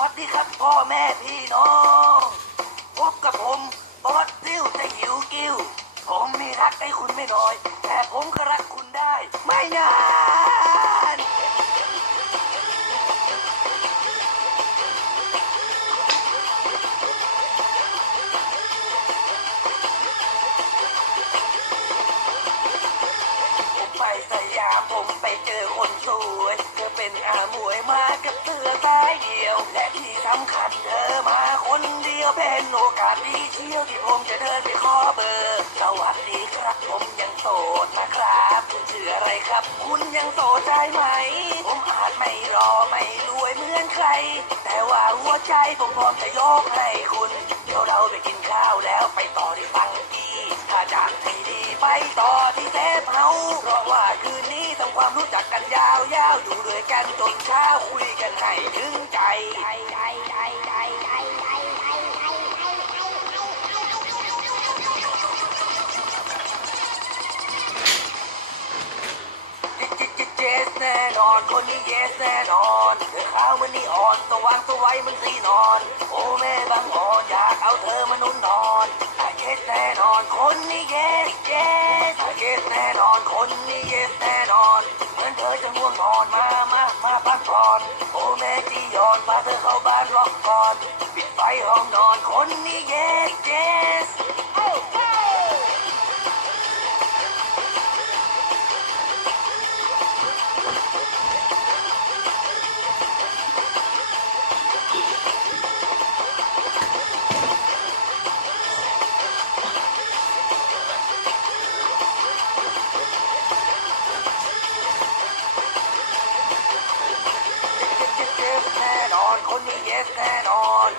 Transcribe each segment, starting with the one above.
วัสดีครับพ่อแม่พี่น้อง พบกับผมบอสซิ่วตะหิวกิ้ว ผมมีรักให้คุณไม่น้อย แต่ผมก็รักคุณได้ ไม่นาน ไปเจอคนสวย เธอเป็นอาหมวยมากับเธอสายเดียว และที่สำคัญเธอมาคนเดียวเป็นโอกาสดีเที่ยวที่ผมจะเดินไปขอเบอร์ สวัสดีครับผมยังโสดนะครับ คุณชื่ออะไรครับ คุณยังโสดใช่ไหม ผมอาจไม่รอไม่รวยเหมือนใคร แต่ว่าหัวใจผมพร้อมจะยกให้คุณ เดี๋ยวเราไปกินข้าวแล้วไปต่อที่ฟังกีถ้าจากที่ดีไปต่อที่เซฟเฮาส์เพราะว่าคืนนี้ ความรู้จักกันยาวๆอยู่ด้วยกันจนเช้าคุยกันให้ถึงใจเจสแน่นอนคนนี้เยสแน่นอนเธอขาวมันนี่อ่อนสว่างสวัยมันสีนอน โอ้แม่บางอ่อนอยากเอาเธอมานุ่นนอนเยสแน่นอนคนนี้เยสเยส ถ้าเยสแน่นอนคนนี้เย็บแน่นอน เหมือนเธอจะง่วงนอนมามามาพักผ่อนโอ้แม่จียอนพาเธอเข้าบ้านล็อกก่อน ปิดไฟห้องนอนคนนี้เยส คนนี้ yes แน่นอน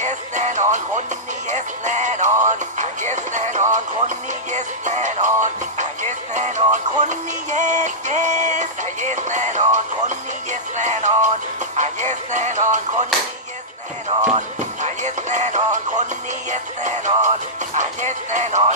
yes แน่นอน คนนี้ yes แน่นอน yes แน่นอน คนนี้ yes แน่นอน yes แน่นอน คนนี้ yes yes yes แน่นอน คนนี้ yes แน่นอน yes แน่นอน คนนี้ yes แน่นอน yes แน่นอน คนนี้ yes แน่นอน yes แน่นอน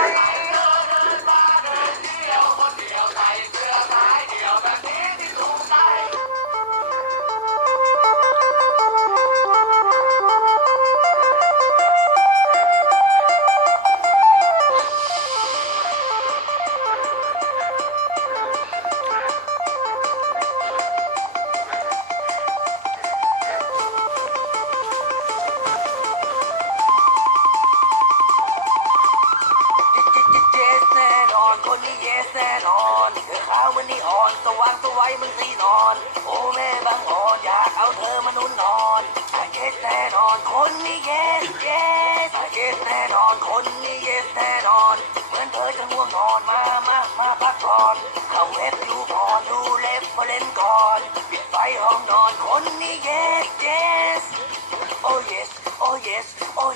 สแน่นอนเธอขาวมันนี่อ่อนสว่างสวัยมันสีนอน โอ้แม่บางอ่อนอยากเอาเธอมานุ่นนอนเยสแน่นอนคนนี้เยสเยสเยสแน่นอนคนนี้เยสแน่นอน เหมือนเธอจะง่วงนอนมามามาพักผ่อนเข้าเว็บดูพอดูเล็บมาเล่นก่อน ปิดไฟห้องนอนคนนี้เยสเยส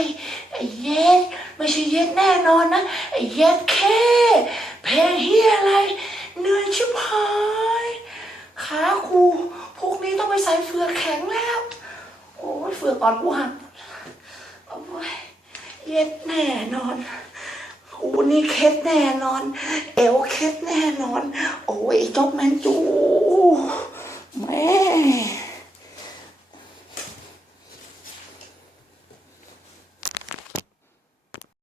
ยไอ้เย็ดไม่ใช่เย็ดแน่นอนนะไอ้เย็ดแค่เพลงเฮียอะไรเหนื่อยชิบหายขาคูพวกนี้ต้องไปใส่เฟือกแข็งแล้วโอ้ยเฟือกก่อนกูหักโอ้ยเย็ดแน่นอนหูนี่เคล็ดแน่นอน เอวเคล็ดแน่นอน โอ้ยไอ้จบแมนจู